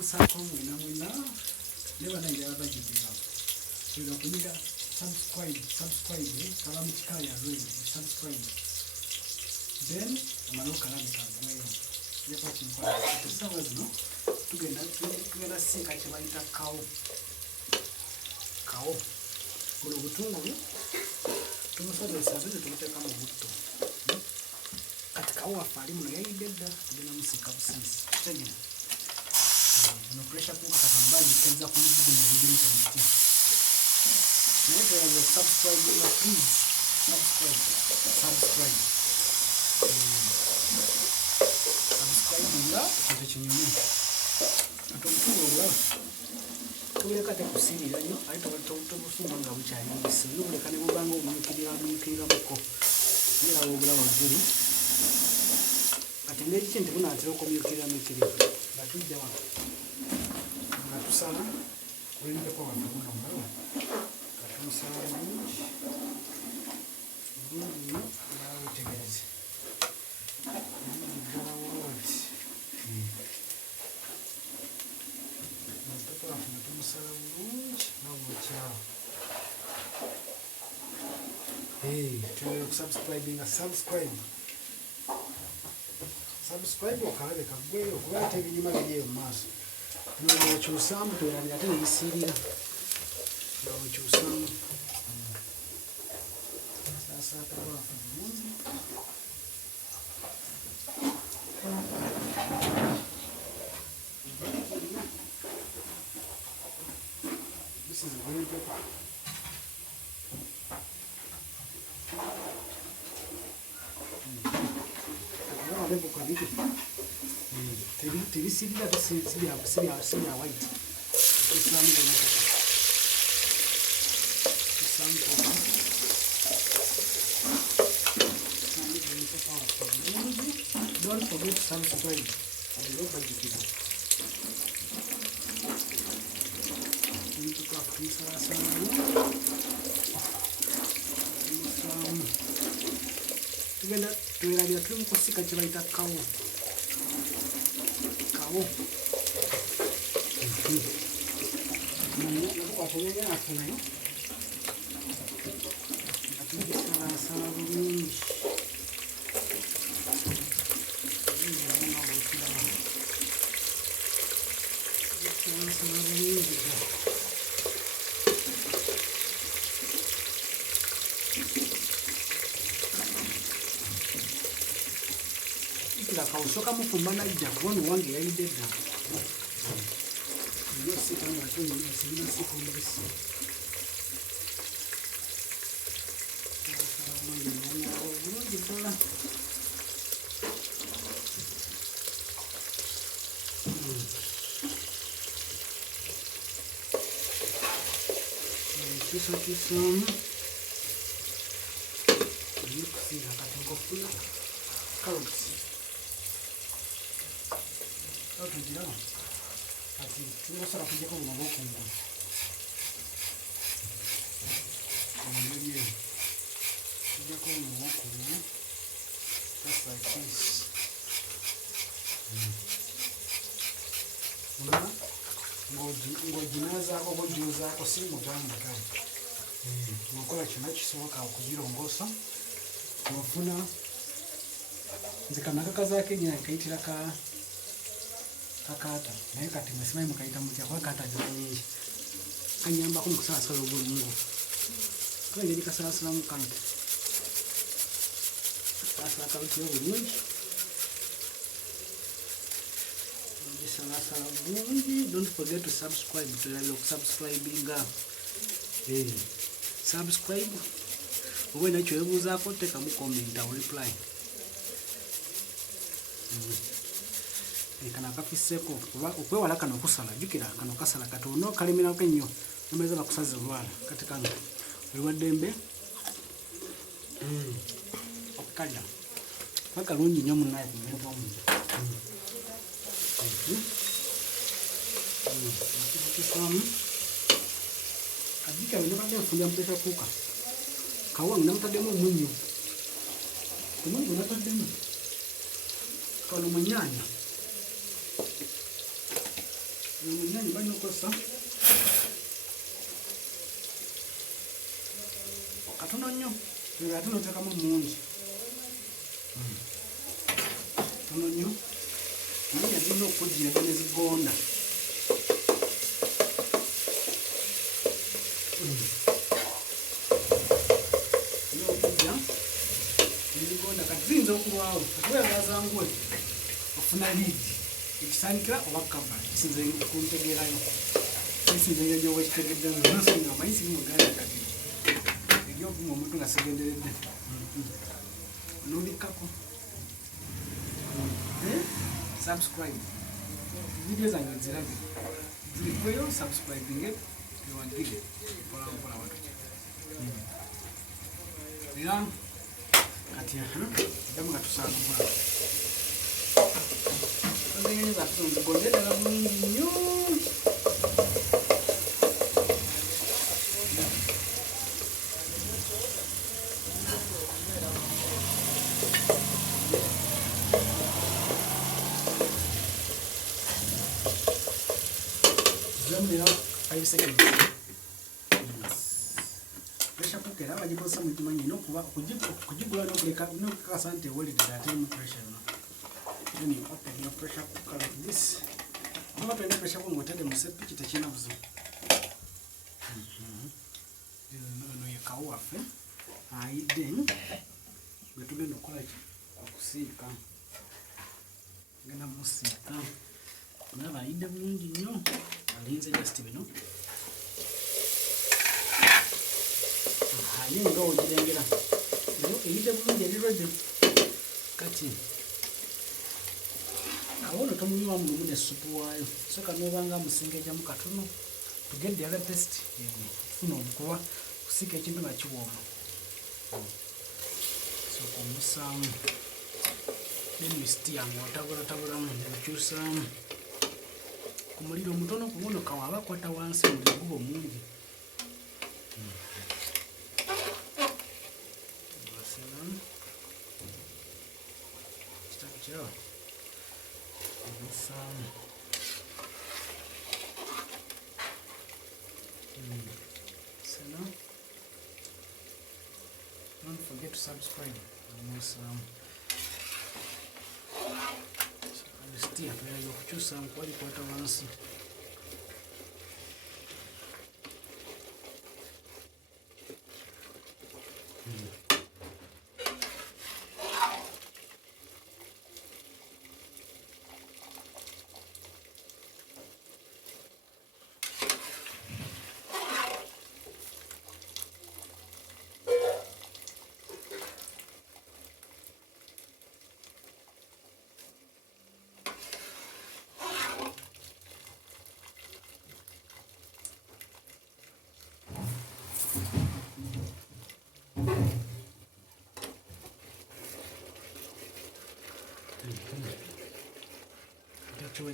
musako mwina neba naija bagipiga kilo kunyira subscribe kala mukikaya rwego subscribe then amalo kala mekagweyo yako kimpa tusawa zino tugenda sinka kibayita kawo buno butungulu tumusozesa nze tumuteeka mu butto kati kawo waffe muno yayidde dda tugenda musika busisi tegera buno pressure cooker kakambaji kenza ku bibugu mu birimu tabitya naye toyaza okusubscribe please subscribe nga ekyo kinyume ate obutungulu obulaba tubuleka tekusiirira nnyo ate tobusuma nga bukyali mubisi nobuleka ne bubanga omumukiriramuko era wobulaba waggulu kati engeri ki nti bunaatera okumyukiramukirira nga tujja wano nga tusala olindeko wano buno mulaba nga tumusala bulungi nnyo nga wetegereze subscribe okalabe kagweyo kuba ate ebinyuma biri mu maaso nokyusaamu toyali ate nebisiirira nokyusaamu saasaatawaafu bulungi this is green pepper tebisirira sibya white don't forget to subscribe and don't forget to tugenda twerabira tuli mukusika kyebayita kawo nayo atugisalaasala bulungi kawusoka mufumba najja kubona owange yayidde dda bulungi ddala kisaamu kusiira katogofuna carrots tugira kati tusobola kujjako buno bwokungulu engeri eyo tujjako buno bwokungulu just like this ng'oginazaako bwogyozaako si muganda kale ngaokola kyonna kisoboka okugirongoosa ofuna nze kanakakazaako enyina nkayitira kakata naye kati mwesimanyi mukayita mutya kuba kata zino nyingi kanyambako mukusaasala obulungu kuba engeri kasaasalamu kanti kasaasala kabitira obulungi ogisaasala bulungi don't forget to subscribe tulabira okusubscribinga subscribe oba olina kyewebuuzaako teekamu comment awo reply kano akafiseeko okwewala kano okusala jjukira kano kasala katono kalemerako ennyo nomaliza bakusaza olwala kati kano oliwaddembe okukalya bakalungi nnyo munaye kumuntu omuntu kisaamu kajjukira wenabadde nfundira muteeka kuuka kawange namutaddemu omunyu omunyu nataddemu kano munyaanya Nyanya balina okukozesa katono nnyo, ate n'oteekamu mungi katono nnyo. Nyanya zirina okujjira ne zigonda. N'okujja ne zigonda kati ziyinza okulwawo kati weyagazanguwe ofuna liidi ekisaanikira oba kava kisinze ku ntegeerayo kisinze engeri gyoba kitegeddemu nosonga amanyi siri muganda kati eryovuma omuntu nga sigenderedde nobikkako subscribe vidiyo zange zirabe zirikweyo subscribinge ewagire mpolampola watuki era kati damu nga tusaanubula engenyi zaffe nzigonde ddala bulungi nnyo. Zamulira 5 seconds. Pressure cooker era bagikozesa mukimanyi ino okuba okugigula n'okukakasa nti ewulidde ate mu pressure yonna. Then you open your pressure cooker like this. Not any pressure cooker, whatever you set, pitch it a chin of them. No, you cow off. I then we to be no college of Sika. Gonna must sit down. Never eat the wound in you. I'll answer just to know. I didn't go with the angular. You eat the wound, you're ready. Cut in. Awono tomunywa mu supu waayo so kanobanga musingeja mu katono to get the other taste funo okuba kusika ekintu nga kiwooma so kumusamu then you stir ngotabula mukyusamu ku muliro mutono kuwono kawaba kwata wansi mu gubo mungi so now don't forget to subscribe. Almost still you choose some quality quarter once.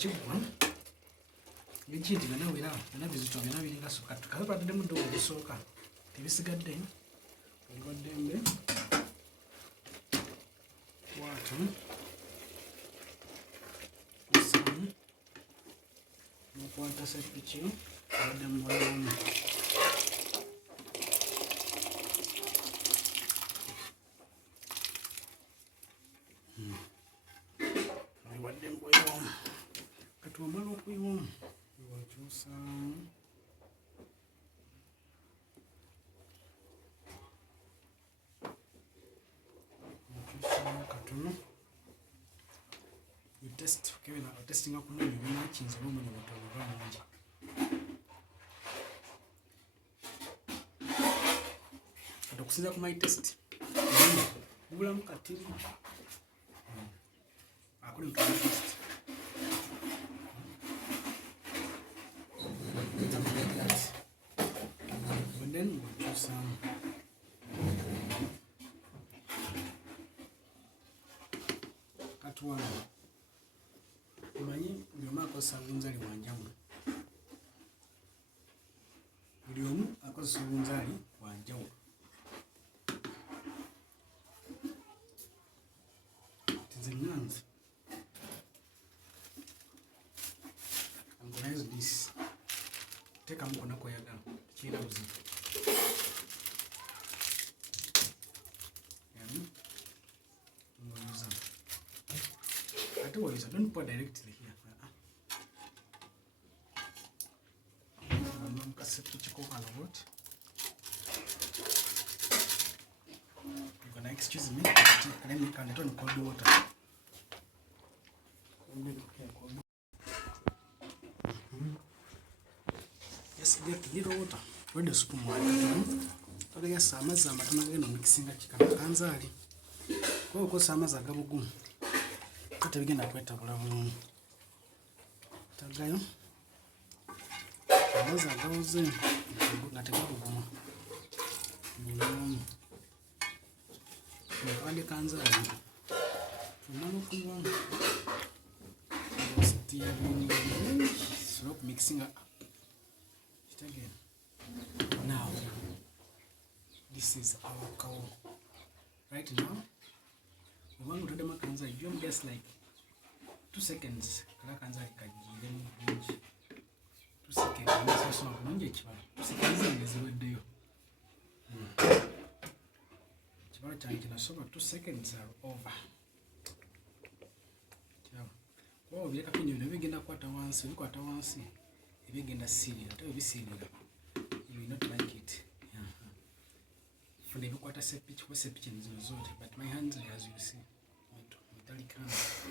Chibwa ekindi byonna wera byonna bizito byonna biringa sukatu kale twaddemu ddobo obusooka tebisigadde olibaddembe watu osamu nokwata sepiki abadde mubalamu oliwadde mbwewomu kati wamala okuyiwamu wakyusaamu katono test kebera testinga kunene binakinze bomu mutono bangi okusinza ku my test bulamu katiri according to my test and then we'll choose some katwana umanyi buli omu akozesa obunzaali wanjawulo buli omu akozesa obunzaali wanjawulo tizenanze I'm gonna use this. Take a mukona koyaga. China uzi. Don't pour directly here. You're gonna excuse me. Let me turn cold water. Yes, get little water. Where the spoon water? Yes, amaza matana geno mixinga chikana kanzali. Kwa uko samaza gabugu. Kata bigenda kweta bulamu. Tagayo. Amaza gauze. Ngategabuguma. Bulamu. Mwale kanzali. Tunalo kuwa. Stop mixing up. It again. Now, this is our cow. Right now, we want to do the kanza. You just like 2 seconds. Kala kanza ikajile 2 seconds. Sasa unonje chiba. 2 seconds ngeziwe dio. Chiba change kinasoma 2 seconds are over. Wow, byeka pinyo nebigenda kwata wansi, bikwata wansi. Ebigenda silira, tayo bisilira. You will not like it. Yeah. For the bikwata sepich, kwa sepich nzino zote, but my hands are as you see. Metallic hands.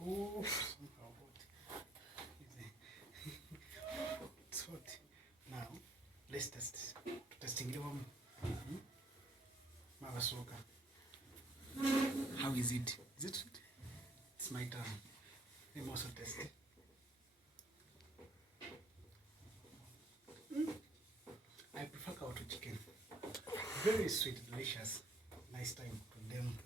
Oh, somehow hot. It's hot. Now, let's test. Testing the one. Mavasoka. How is it? Is it sweet? It's my turn. Let me also test it. I prefer cow to chicken. Very sweet, delicious. Nice time to them.